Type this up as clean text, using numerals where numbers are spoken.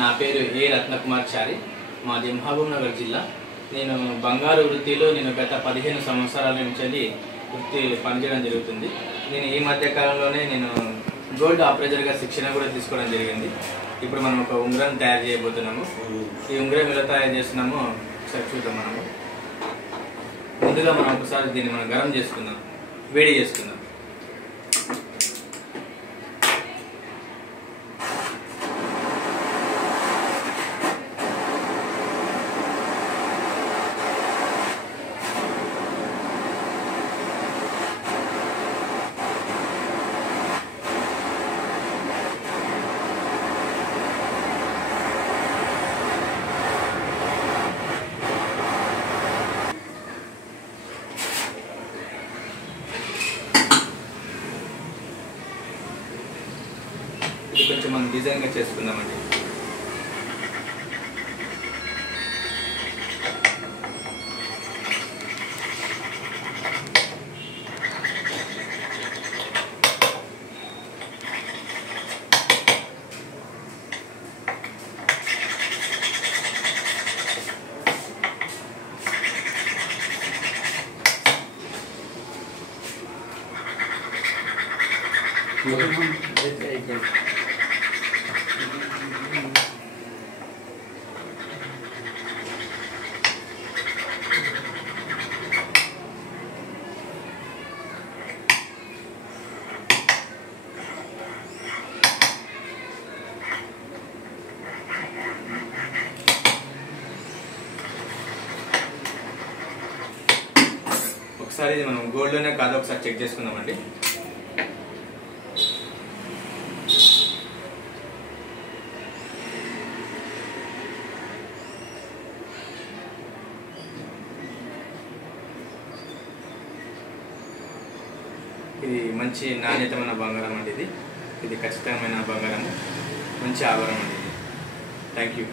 నా పేరు ఏ రత్నకుమార్ చారి, మాది మహబూబ్నగర్ జిల్లా. నేను బంగారు వృత్తిలో గత 15 సంవత్సరాల నుంచి వృత్తి పనిచేయడం జరుగుతుంది. నేను ఈ మధ్య కాలంలోనే గోల్డ్ ఆపరేటర్గా శిక్షణ కూడా తీసుకోవడం జరిగింది. ఇప్పుడు మనం ఒక ఉంగరం తయారు చేయబోతున్నాము. ఈ ఉంగరం ఎలా తయారు చేస్తున్నామో ఒకసారి చూద్దాం. ముందుగా మనం ఒకసారి దీన్ని గరం చేసుకుందాం, వేడి చేసుకుందాం. ఇది కొంచెం మనం డిజైన్గా చేసుకుందామండి. ఒకసారి ఇది మనం గోల్డ్లోనే కాదు ఒకసారి చెక్ చేసుకుందామండి. ఇది మంచి నాణ్యతమైన బంగారం అండి. ఇది ఖచ్చితమైన బంగారం, మంచి ఆభరణం అండి. Thank you.